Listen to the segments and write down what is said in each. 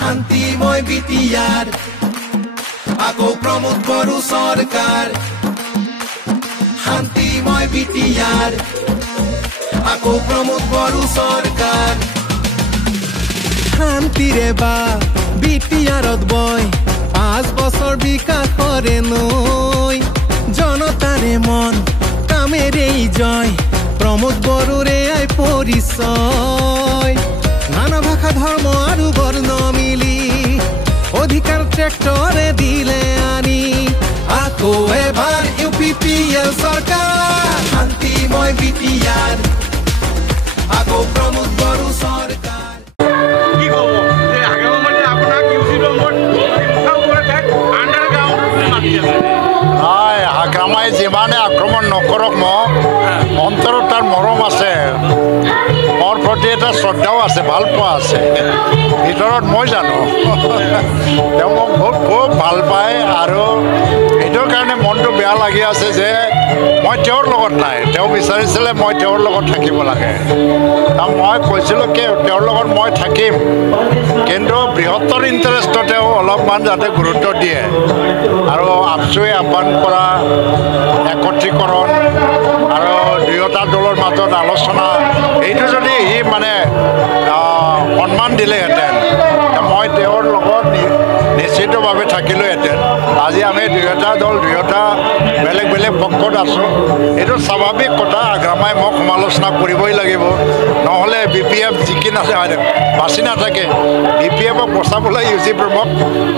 শান্তিময় বিটিয়াৰ আকৌ প্ৰমোদ বড়ো সৰকাৰ শান্তিময় বিটিয়াৰ আকৌ প্ৰমোদ বড়ো সৰকাৰ শান্তিৰে বা বিটিয়াৰত বয় 5 বছৰ বিকাশৰে নৈ জনতাৰে মন কামেৰেই জয় প্ৰমোদ বড়োৰে আই পৰিচয় নানা ভাষা ধৰ্ম আৰু বৰ্ণ মিলি অধিকাৰ ট্ৰেক্টৰে দিলে আনি আকৌ এবাৰ UPPL সৰকাৰ শান্তিময় বিটিয়াৰ আকৌ প্ৰমোদ বড়ো সৰকাৰ কি কব যে আগামী মানে আপোনাক ইউজি নম্বৰ আন্ডাৰগ্ৰাউন্ড মাতি আছে হয় আগ্ৰামাই যিমানে আক্ৰমণ নকৰক মোক অন্তৰত তাৰ মৰম আছে মোৰ প্ৰতি এটা শ্ৰদ্ধাও আছে ভাল পোৱা আছে ভিতৰত মই জানো তেওঁ মোক খুব ভাল পায় আৰু এইটোৰ কাৰণে মনটো বেয়া লাগি আছে যে মই তেওঁৰ লগত নাই তেওঁ বিচাৰিছিলে মই তেওঁৰ লগত থাকিব লাগে মই কৈছিলোঁ কি তেওঁৰ লগত মই থাকিম কিন্তু বৃহত্তৰ ইণ্টাৰেষ্টত তেওঁ অলপমান যাতে গুৰুত্ব দিয়ে আৰু আপচুৱে আহ্বান কৰা একত্ৰীকৰণ আৰু দুয়োটা দলৰ মাজত আলোচনা এইটো যদি সি মানে সন্মান দিলেহেঁতেন মই তেওঁৰ লগত নিশ্চিতভাৱে থাকিলোহেঁতেন আজি আমি দুয়োটা দল দুয়োটা বেলেগ বেলেগ পক্ষত আছোঁ এইটো স্বাভাৱিক কথা আগ্ৰামাই মোক সমালোচনা কৰিবই লাগিব নহ'লে BPF জিকি নাথাকে বাচি নাথাকে BPFক বচাবলৈ UG প্ৰমোক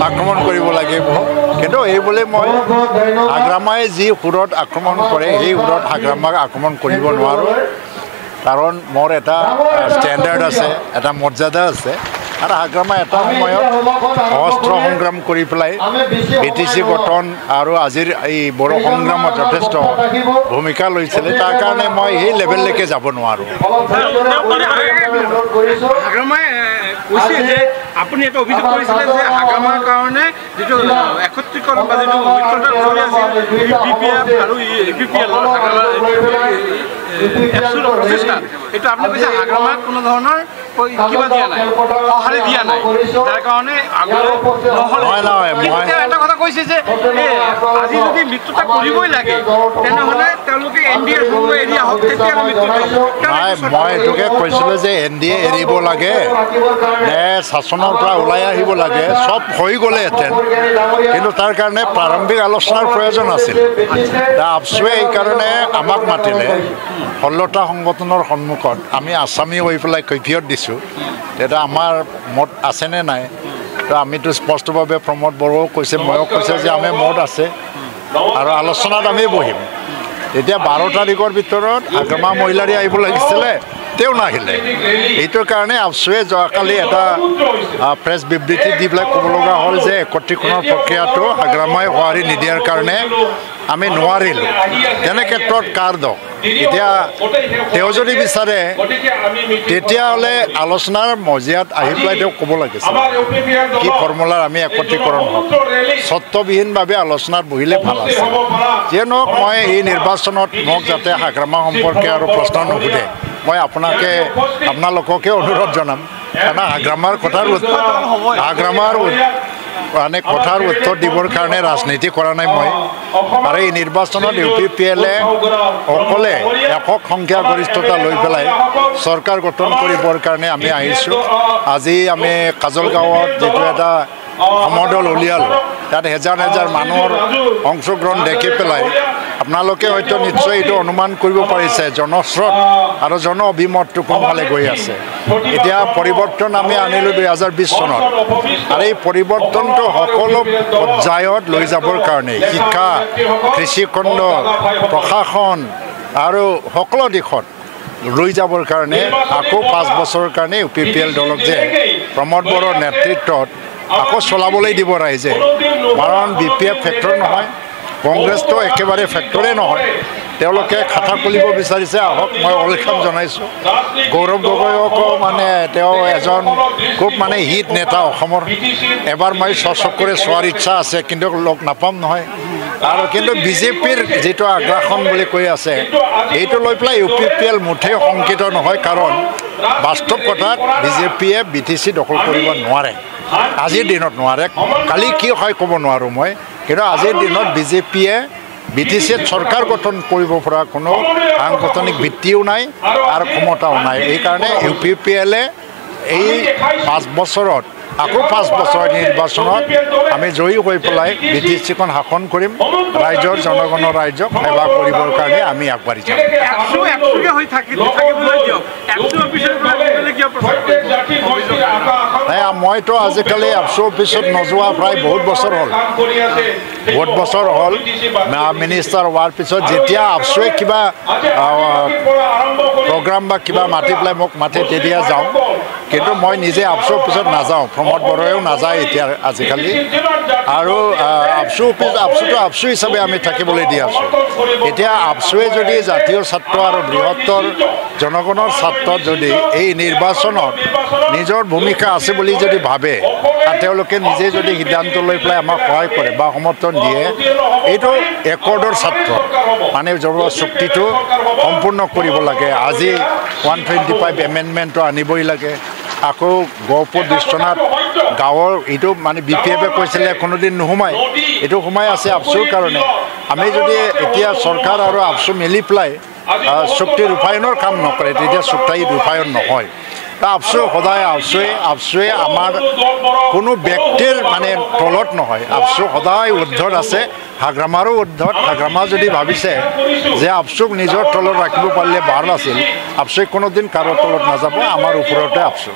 আক্ৰমণ কৰিব লাগিব কিন্তু এইবুলি মই আগ্ৰামাই যি সুৰত আক্ৰমণ কৰে সেই সুৰত আগ্ৰামাক আক্ৰমণ কৰিব নোৱাৰোঁ কাৰণ মোৰ এটা ষ্টেণ্ডাৰ্ড আছে এটা মৰ্যাদা আছে আৰু আগ্ৰামাই এটা সময়ত অস্ত্ৰ সংগ্ৰাম কৰি পেলাই BTC গঠন আৰু আজিৰ এই বড়ো সংগ্ৰামত যথেষ্ট ভূমিকা লৈছিলে তাৰ কাৰণে মই সেই লেভেললৈকে যাব নোৱাৰোঁ আগামাই কৈছে যে আপুনি এটা অভিযোগ কৰিছিলে যে আগামাৰ কাৰণে যিটো একত্ৰীকৰণ বা যিটো মিত্ৰতা চলি আছিল BPF আৰু UPPL প্ৰচেষ্টা এইটো আপুনি কৈছে আগামাক কোনো ধৰণৰ কিবা দিয়া নাই সঁহাৰি দিয়া নাই তাৰ কাৰণে আগলৈ এটা কথা কৈছে যে আজি যদি মিত্ৰতা কৰিবই লাগে তেনেহ'লে তেওঁলোকে NDA এৰিয়া হওক তেতিয়াহ'লে মিত্ৰতা নাই মই এইটোকে কৈছিলোঁ যে NDA এৰিব লাগে নে শাসনৰ পৰা ওলাই আহিব লাগে চব হৈ গ'লেহেঁতেন কিন্তু তাৰ কাৰণে প্ৰাৰম্ভিক আলোচনাৰ প্ৰয়োজন আছিল আপচুৱে এইকাৰণে আমাক মাতিলে 16টা সংগঠনৰ সন্মুখত আমি আছামী হৈ পেলাই কৈফিয়ত দিছোঁ তেতিয়া আমাৰ মত আছেনে নাই তো আমিতো স্পষ্টভাৱে প্ৰমোদ বড়োও কৈছে ময়ো কৈছে যে আমি মত আছে আৰু আলোচনাত আমি বহিম এতিয়া 12 তাৰিখৰ ভিতৰত আগ্ৰামা মহিলাৰী আহিব লাগিছিলে তেওঁ নাহিলে এইটোৰ কাৰণে আপচুৱে যোৱাকালি এটা প্ৰেছ বিবৃতি দি পেলাই ক'ব লগা হ'ল যে একত্ৰীকৰণৰ প্ৰক্ৰিয়াটো আগ্ৰামাই সঁহাৰি নিদিয়াৰ কাৰণে আমি নোৱাৰিলোঁ তেনে ক্ষেত্ৰত কাৰ দোষ এতিয়া তেওঁ যদি বিচাৰে তেতিয়াহ'লে আলোচনাৰ মজিয়াত আহি পেলাই তেওঁ ক'ব লাগিছিল কি ফৰ্মুলাৰ আমি একত্ৰীকৰণ হ'ম স্বত্ববিহীনভাৱে আলোচনাত বহিলে ভাল আছে যিয়ে নহওক মই এই নিৰ্বাচনত মোক যাতে আগ্ৰামা সম্পৰ্কে আৰু প্ৰশ্ন নুসুধে মই আপোনালোককে অনুৰোধ জনাম কাৰণ আগ্ৰামাৰ মানে কথাৰ উত্তৰ দিবৰ কাৰণে ৰাজনীতি কৰা নাই মই আৰু এই নিৰ্বাচনত UPPLে অকলে একক সংখ্যাগৰিষ্ঠতা লৈ পেলাই চৰকাৰ গঠন কৰিবৰ কাৰণে আমি আহিছোঁ আজি আমি কাজলগাঁৱত যিটো এটা সমদল উলিয়ালোঁ তাত হেজাৰ হেজাৰ মানুহৰ অংশগ্ৰহণ দেখি পেলাই আপোনালোকে হয়তো নিশ্চয় এইটো অনুমান কৰিব পাৰিছে জনস্ৰোত আৰু জন অভিমতটো কোনফালে গৈ আছে এতিয়া পৰিৱৰ্তন আমি আনিলোঁ 2020 চনত আৰু এই পৰিৱৰ্তনটো সকলো পৰ্যায়ত লৈ যাবৰ কাৰণে শিক্ষা কৃষিখণ্ড প্ৰশাসন আৰু সকলো দিশত লৈ যাবৰ কাৰণে আকৌ 5 বছৰৰ কাৰণে UPPL দলক যে প্ৰমোদ বড়োৰ নেতৃত্বত আকৌ চলাবলৈ দিব ৰাইজে কাৰণ BPF ফেক্টৰ নহয় কংগ্ৰেছটো একেবাৰে ফেক্টৰে নহয় তেওঁলোকে খাতা খুলিব বিচাৰিছে আহক মই ওৱেলকাম জনাইছোঁ গৌৰৱ গগৈকো মানে তেওঁ এজন খুব মানে হিট নেতা অসমৰ এবাৰ মই চকুৰে চোৱাৰ ইচ্ছা আছে কিন্তু লগ নাপাম নহয় আৰু কিন্তু বিজেপিৰ যেটো আগ্ৰাসন বুলি কৈ আছে এইটো লৈ পেলাই UPPL মুঠেই শংকিত নহয় কাৰণ বাস্তৱ কথাত বিজেপিয়ে BTC দখল কৰিব নোৱাৰে আজিৰ দিনত নোৱাৰে কালি কি হয় ক'ব নোৱাৰোঁ মই কিন্তু আজিৰ দিনত বিজেপিয়ে BTCত চৰকাৰ গঠন কৰিব পৰা কোনো সাংগঠনিক ভিত্তিও নাই আৰু ক্ষমতাও নাই এইকাৰণে UPPLে এই 5 বছৰত আকৌ 5 বছৰ নিৰ্বাচনত আমি জয়ী হৈ পেলাই BTCখন শাসন কৰিম ৰাইজৰ জনগণৰ ৰাইজক সেৱা কৰিবৰ কাৰণে আমি আগবাঢ়ি যাম মইতো আজিকালি ABSU অফিচত নোযোৱা প্ৰায় বহুত বছৰ হ'ল মিনিষ্টাৰ হোৱাৰ পিছত যেতিয়া ABSUৱে কিবা প্ৰগ্ৰাম বা কিবা মাতি পেলাই মোক মাতে তেতিয়া যাওঁ কিন্তু মই নিজে ABSU অফিচত নাযাওঁ প্ৰমোদ বড়াইও নাযায় এতিয়া আজিকালি আৰু ABSU হিচাপে আমি থাকিবলৈ দি আছোঁ এতিয়া ABSUৱে যদি জাতীয় ছাত্ৰ আৰু বৃহত্তৰ জনগণৰ ছাত্ৰত যদি এই নিৰ্বাচনত নিজৰ ভূমিকা আছে বুলি যদি ভাবে আৰু তেওঁলোকে নিজে যদি সিদ্ধান্ত লৈ পেলাই আমাক সহায় কৰে বা সমৰ্থন দিয়ে এইটো একৰ্ডৰ ছাত্ৰ মানে চুক্তিটো সম্পূৰ্ণ কৰিব লাগে আজি 125 এমেণ্ডমেণ্টটো আনিবই লাগে আকৌ গহপুৰ বিশ্বনাথ গাঁৱৰ এইটো মানে BPFে কৈছিলে কোনোদিন নোসোমায় এইটো সোমাই আছে ABSUৰ কাৰণে আমি যদি এতিয়া চৰকাৰ আৰু ABSU মিলি পেলাই চুক্তি ৰূপায়ণৰ কাম নকৰে তেতিয়া চুক্তি ৰূপায়ণ নহয় ABSU সদায় ABSUৱে আমাৰ কোনো ব্যক্তিৰ মানে তলত নহয় ABSU সদায় ঊৰ্ধত আছে হাগ্ৰামাৰো ঊৰ্ধত হাগ্ৰামা যদি ভাবিছে যে ABSUক নিজৰ তলত ৰাখিব পাৰিলে ভাল আছিল ABSUৱে কোনোদিন কাৰো তলত নাযাব আমাৰ ওপৰতে ABSU